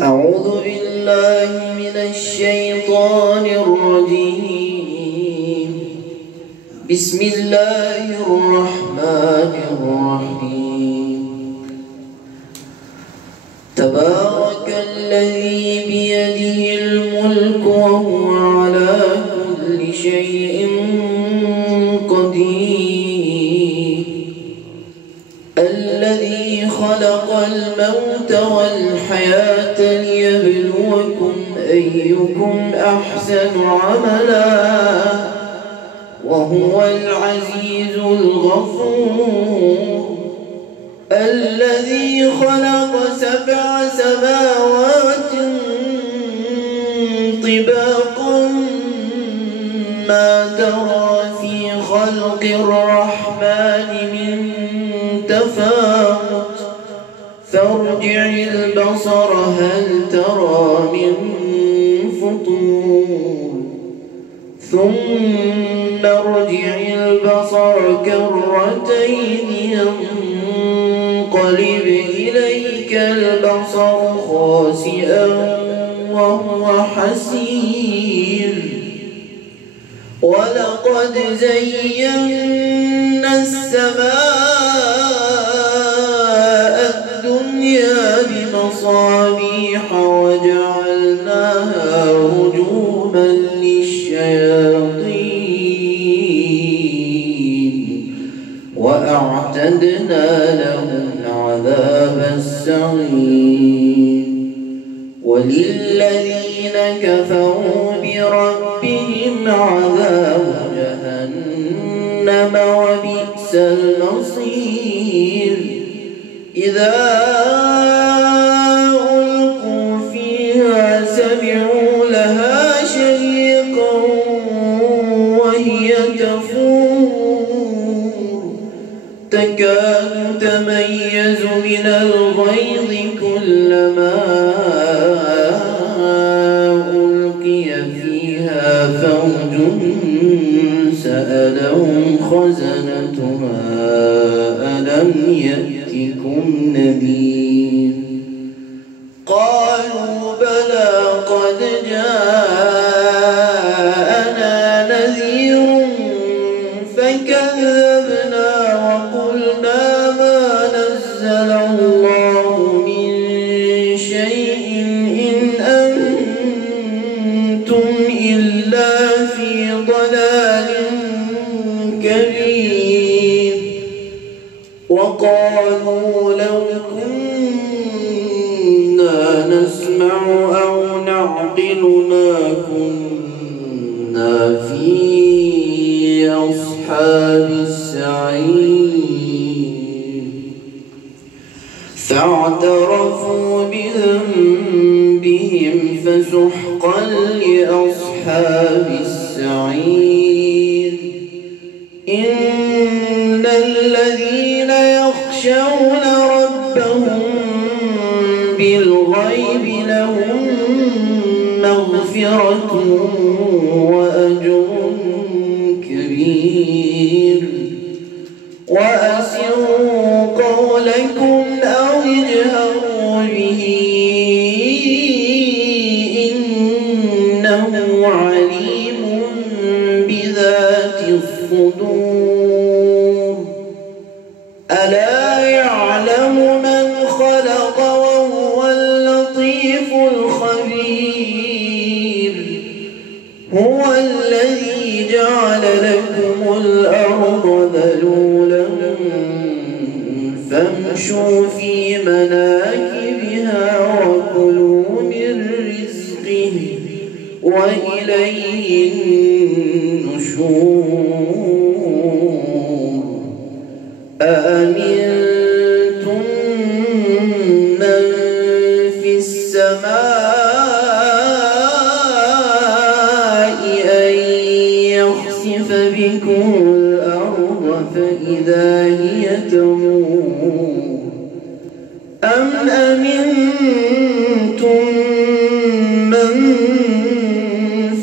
أعوذ بالله من الشيطان الرجيم. بسم الله الرحمن الرحيم. تبارك الذي بيده الملك وهو على كل شيء قدير. الذي خلق الموت والحياة ليبلوكم أيكم أحسن عملا وهو العزيز الغفور. الذي خلق 7 سماوات طباقا ما ترى في خلق الرحمن من تفاوت فارجع البصر هل ترى من فطور ثم ارجع البصر كرتين ينقلب إليك البصر خاسئا وهو حسير. ولقد زينا السماء الدنيا بمصابيح وجعلناها رجوما للشياطين وأعتدنا لهم عذاب السعير. وللذين كفروا بربهم عذاب جهنم وبئس المصير. إذا ألقوا فيها سمعوا لها شهيقا وهي تفور تكاد تميز من الغيظ كلما ألقي فيها فوج سألهم خزنتها ألم يأتكم نذير؟ قالوا بلى قد جاءنا نذير فكذبنا وقلنا ما نزل الله من شيء إن أنتم إلا في ضلال كبير. وقالوا لو كنا نسمع أو نعقل ما كنا في أصحاب السعير. فاعترفوا بذنبهم فسحقا لأصحاب السعير. إن الذين يخشون ربهم بالغيب لهم مغفرة وأجر كبير. وأسروا قولكم أو اجهروا به إنه عليم بذات الصدور. ألا يعلم من خلق وهو اللطيف الخبير. هو الذي جعل لكم الأرض ذلولا فامشوا في مناكبها وكلوا من رزقه وإليه النشور. أأمنتم من في السماء أن يخسف بكم الأرض فإذا هي تمور أم أمنتم من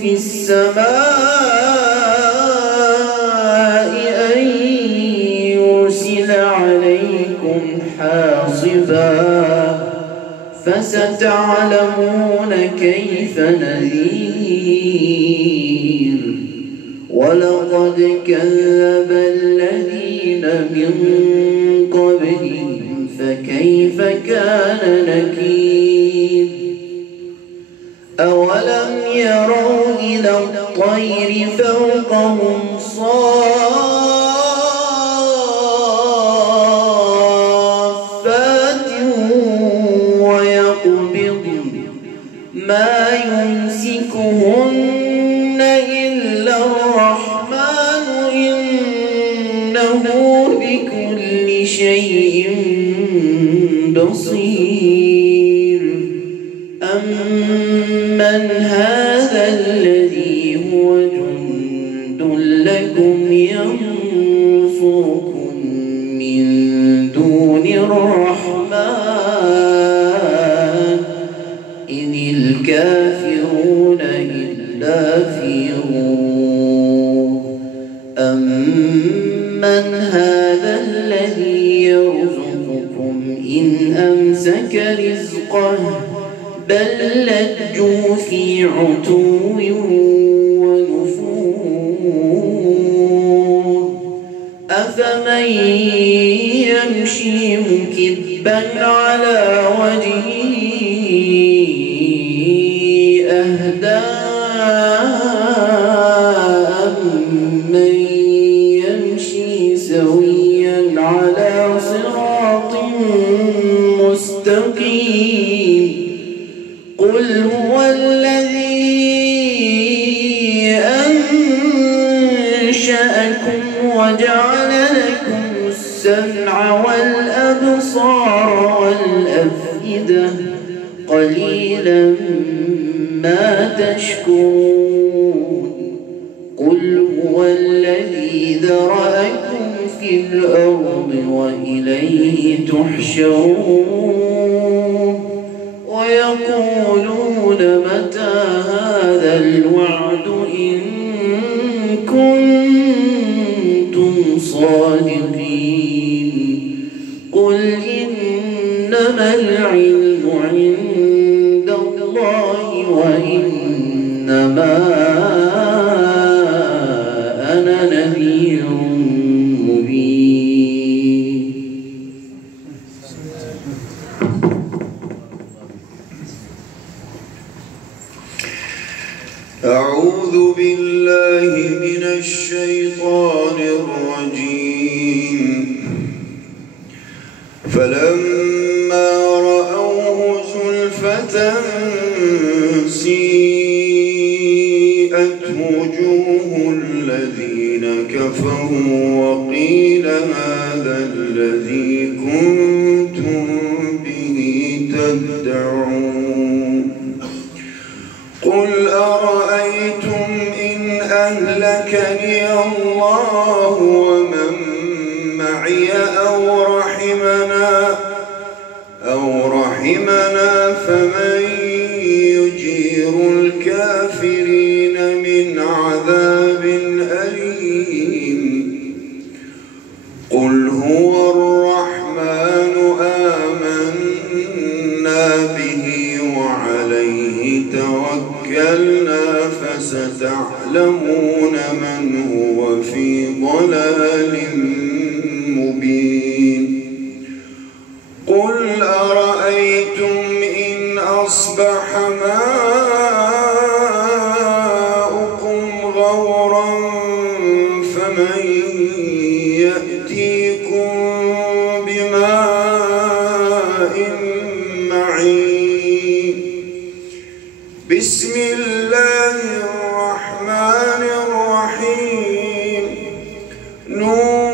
في السماء أن فستعلمون كيف نذير. ولقد كذب الذين من قبلهم فكيف كان نكير. أولم يروا إلى الطير فوقهم صافات ويقبضن ما يمسكهن إلا الرحمن إنه بكل شيء بصير. أمن هذا الذي هو جند لكم ينصركم من دون الرحمن إن الكافرون إلا في غرور. أمن هذا الذي يرزقكم إن أمسك رزقه بل لجوا في عتو ونفور. أفمن يمشي مكبا على وجهه أهدى أمن يمشي سويا على صراط مستقيم. قل هو الذي أنشأكم وجعل لكم السمع والأبصار والأفئدة قليلا ما تشكرون. قل هو الذي ذرأكم في الأرض وإليه تحشرون. ويقولون متى هذا الوعد إن كنتم صادقين. قل إنما العلم عند الله وإنما أنا نذير مبين. أعوذ بالله من الشيطان الرجيم. فلما رأوه زلفة سيئت وجوه الذين كفروا وقيل هذا الذي كنتم به تدعون. قل أرأيتم إن أهلكني الله ومن معي أو رحمنا فمن يجير الكافرين من عذاب أليم. قل هو الرحمن آمنا به وعليه توكلنا فستعلمون من هو في ضلال مبين. قل أرأيتم إن أصبح ماؤكم غورا فمن يأتيكم بماء معين. بسم الله الرحمن الرحيم. نون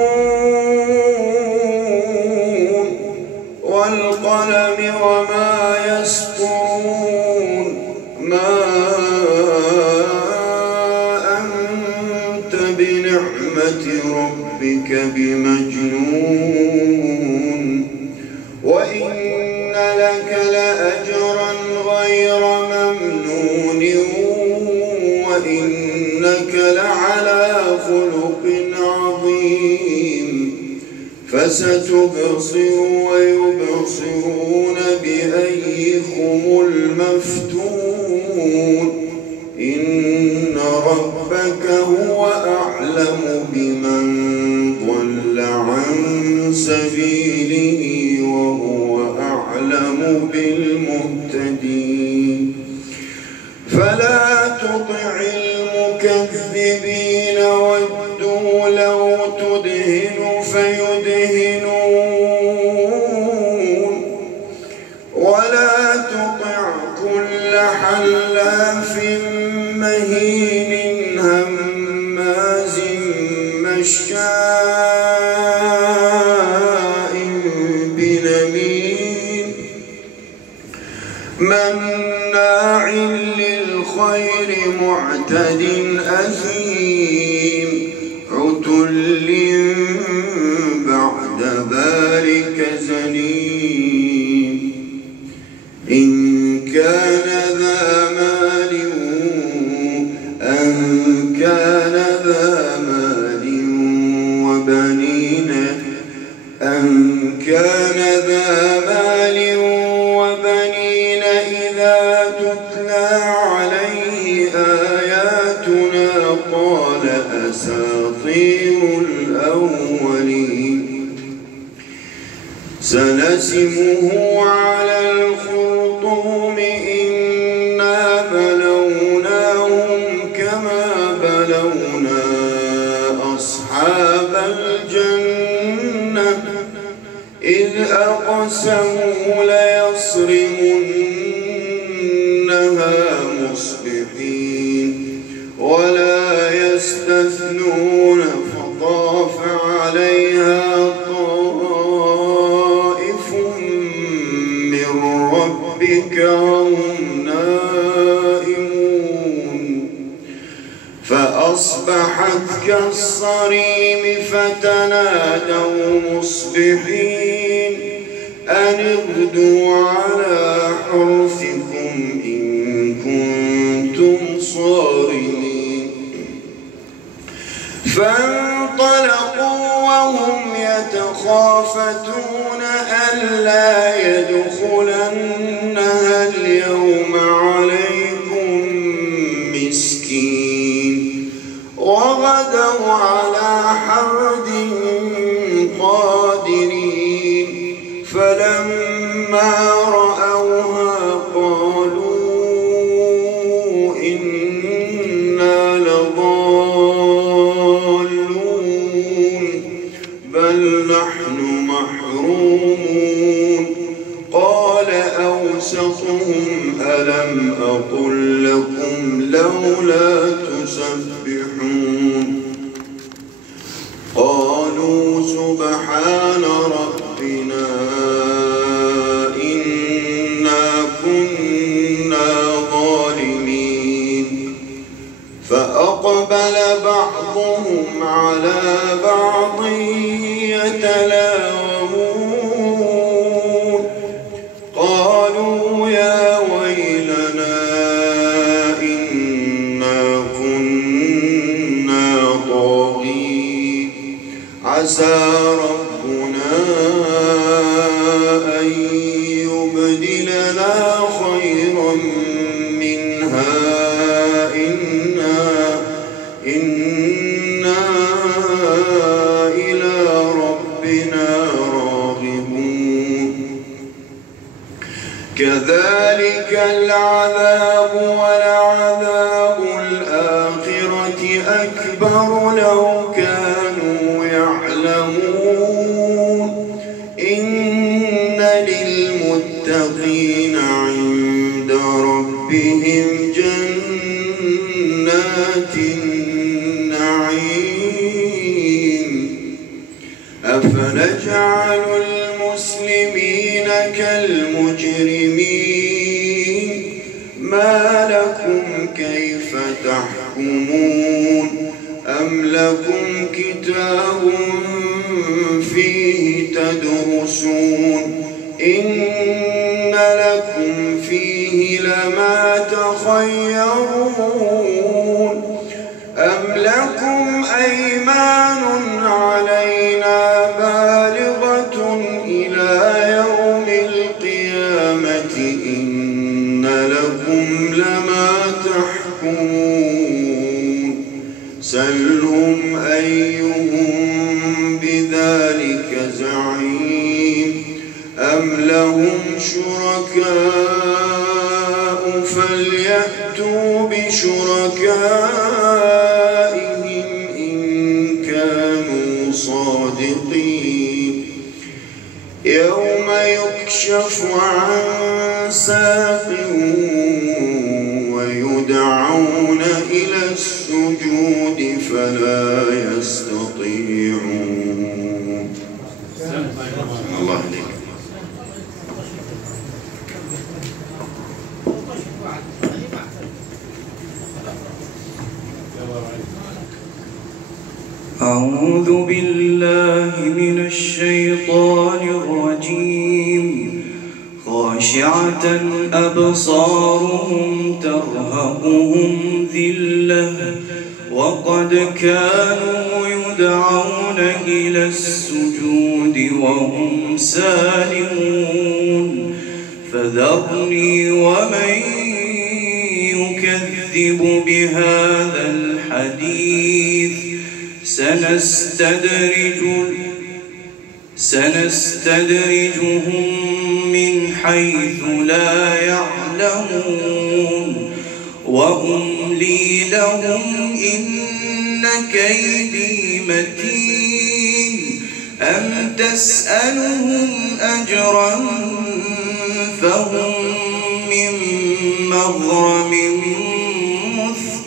والقلم وما يسطرون. ما أنت بنعمة ربك بمجنون. وإن لك لأجرا غير ممنون وإنك لعلى خلق عظيم. فستبصر ويبصرون بأيكم المفتون إن ربك هو أعلم بمن ضل عن سبيله وهو أعلم بالمهتدين فلا تطع المكذبين ودوا لو تدهن فيدهنون ولا تطع كل حلاف مهين هماز مشاء بنميم مناع للخير معتد أثيم عتل بعد ذلك زنيم إن كان ذا مال وبنين إذا تتلى عليه آياتنا قال أساطير الأولين سنسمه على الخرطوم إنا بلوناهم كما بلونا أصحاب الجنة إذ أقسموا ليصرمنها مصبحين ولا يستثنون فطاف عليها طائف من ربك وهم نائمون فأصبحت كالصريم فتنادوا مصبحين أن اغدوا على حرثكم إن كنتم صارمين فانطلقوا وهم يتخافتون ألا يدخلنها اليوم عليكم مسكين وغدوا على حرد قادرين فلما رأوها قالوا إنا لضالون بل نحن محرومون قال أوسطهم ألم أقل لكم لولا تسبحون قالوا سبحان ربنا إنا كنا ظالمين فأقبل بعضهم على بعض يتلاومون قالوا يا ويلنا إنا كنا طاغين عسى ربنا أن يبدلنا خيرا منها إنا إلى ربنا راغبون كذلك العذاب ولعذاب الآخرة أكبر لو كانوا يعلمون إن للمتقين عند ربهم جنات النعيم أفنجعل المسلمين كالمجرمين ما لكم كيف تحكمون أم لكم كتاب فيه تدرسون إن لكم فيه لما تخيرون أم لكم أيمان علينا بالغون آبائهم إن كانوا صادقين يوم يكشف عن ساق ويدعون إلى السجود فلا يستطيعون. الله عليك. أعوذ بالله من الشيطان الرجيم. خاشعة أبصارهم ترهقهم ذلة وقد كانوا يدعون إلى السجود وهم سالمون فذرني ومن يكذب بهذا الحديث سنستدرجهم من حيث لا يعلمون وأملي لهم إن كيدي متين أم تسألهم أجرا فهم من مغرم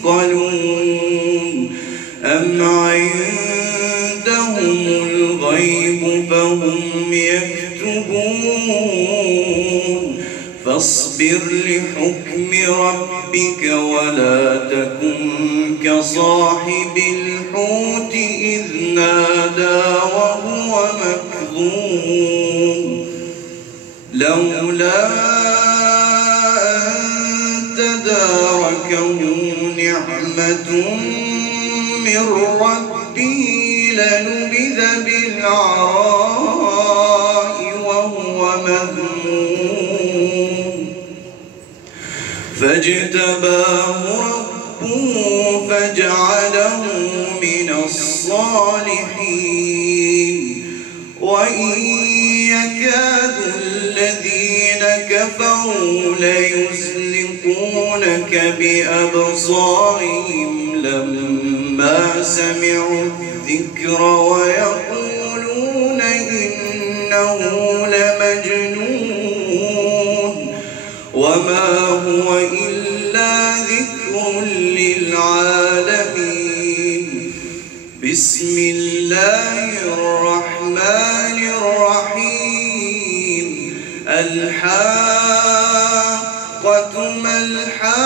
مثقلون أم عندهم الغيب فهم يكتبون فاصبر لحكم ربك ولا تكن كصاحب الحوت إذ نادى وهو مكظوم لولا أن تداركه نعمة من ربه لنبذ بالعراء وهو مذموم فاجتباه ربه فجعله من الصالحين وإن يكاد الذين كفروا ليزلقونك بأبصارهم لما سمعوا الذكر ويقولون إنه لمجنون وما هو إلا ذكر للعالمين. بسم الله الرحمن الرحيم. الحاقة ما الحاقة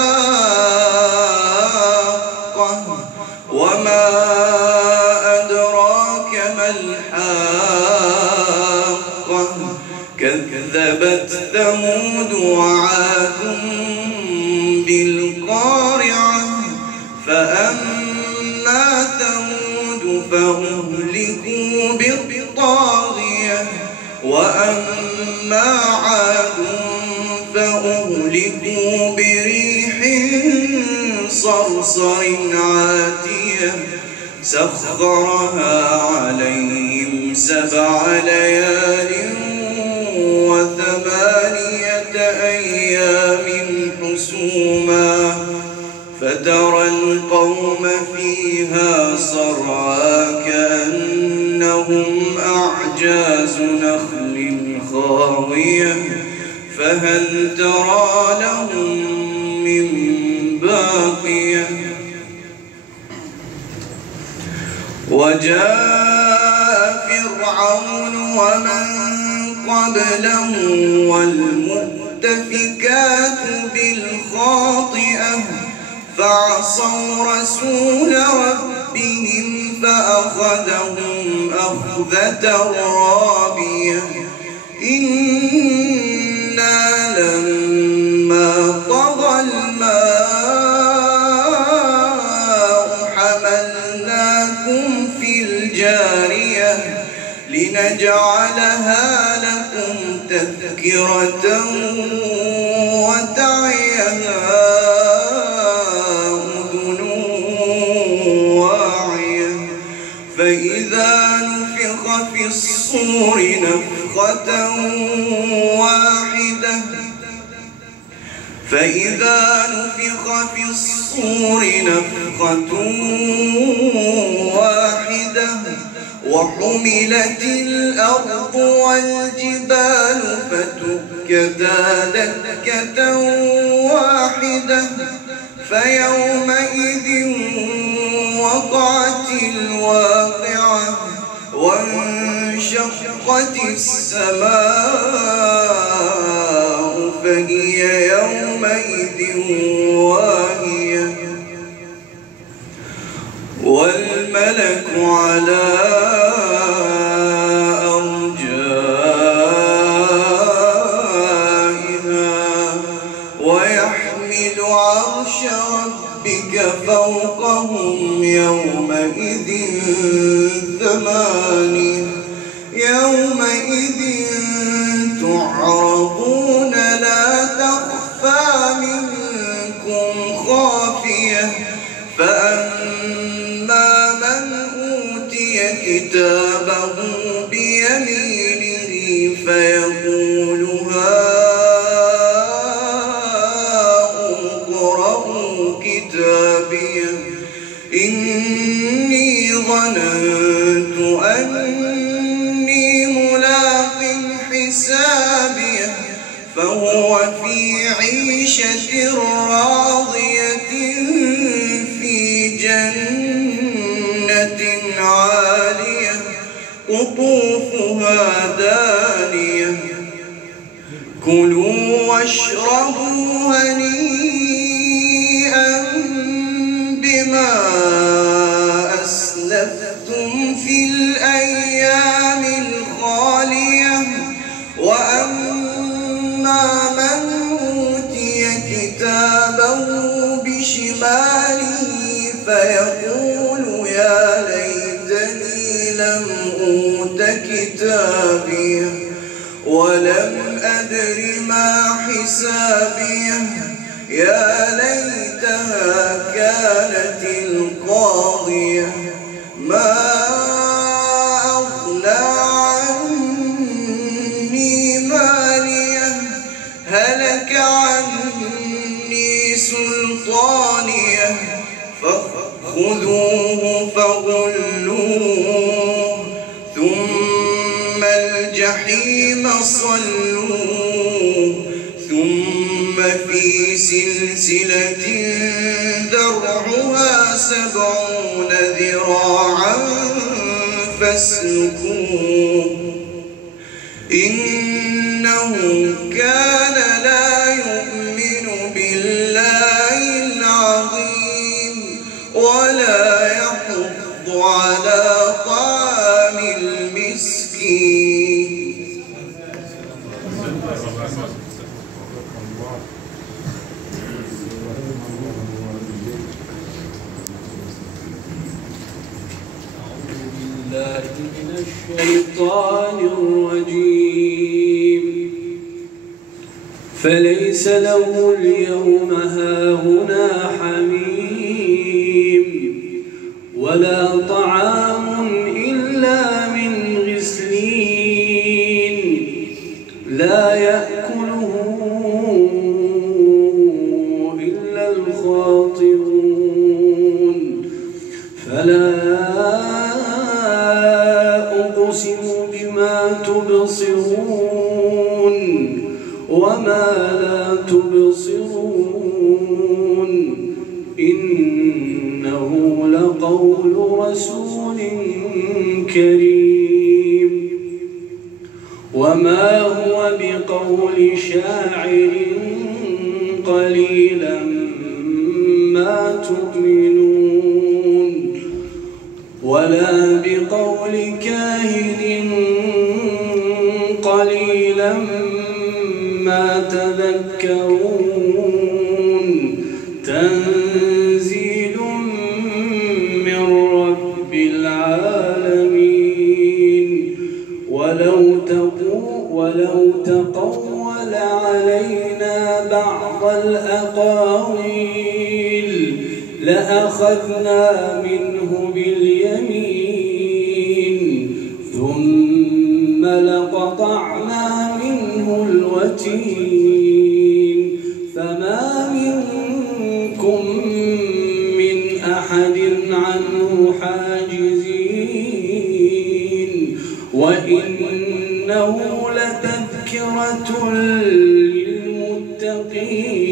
وما أدراك ما الحاقة كذبت ثمود وعاد بالقارعة فأما ثمود فأهلكوا بالطاغية وأما عاد فأهلكوا بريح صرصر عاتية سخرها عليهم 7 ليال و8 أيام حسوما فترى القوم فيها صرعا كأنهم أعجاز نخل خاوية فهل ترى لهم من باقية. وجاء فرعون ومن قبله والمؤتفكات بالخاطئة فعصوا رسول ربهم فأخذهم أخذة رابية إنا لما طغى الماء حملناكم في الجارية لنجعلها لكم تذكرة وتعيها أذن واعية فإذا نفخ في الصور نفخة واحدة فإذا نفخ في الصور نفخة واحدة وحملت الأرض والجبال فدكتا دكة واحدة فيومئذ وقعت الواقعة وانشقت السماء فهي يومئذ واهية والملك على أرجائها ويحمل عرش ربك فوقهم يومئذ ثمانية يومئذ تعرضون لا تخفى منكم خافية فأما من أوتي كتابه بيمينه فيقول هاؤم اقرءوا كتابيه إني ظننت أني ملاق حسابيه فهو في عيشة راضية في جنة عالية قطوفها دانية كلوا واشربوا هنيئا بما أسلفتم في الأيام الخالية وأما من أوتي كتابه بشماله فيقول يا ليتني لم أوت كتابيه ولم أدر ما حسابيه يا ليتها كانت القاضية ما أغنى عني ماليه هلك عني سلطانيه فخذوه فغلوه ثم الجحيم صلوه ثم في سلسلة ذرعها 70 ذراعا فاسلكوه إنه كان لا يؤمن بالله العظيم ولا يحض على طعام المسكين من الشيطان الرجيم فليس له اليوم هاهنا حميم ولا طعام إلا من غسلين لا يأكله إلا الخاطئون فلا أقسم بما تبصرون وما لا تبصرون إنه لقول رسول كريم وما هو بقول شاعر قليلا ما تؤمنون ولا بقول كاهن قليلا ما تذكرون تنزيل من رب العالمين ولو تقول علينا بعض الأقاويل لأخذنا منه باليمين ثم لقطعنا منه الوتين فما حاجزين وإنه لتذكرة للمتقين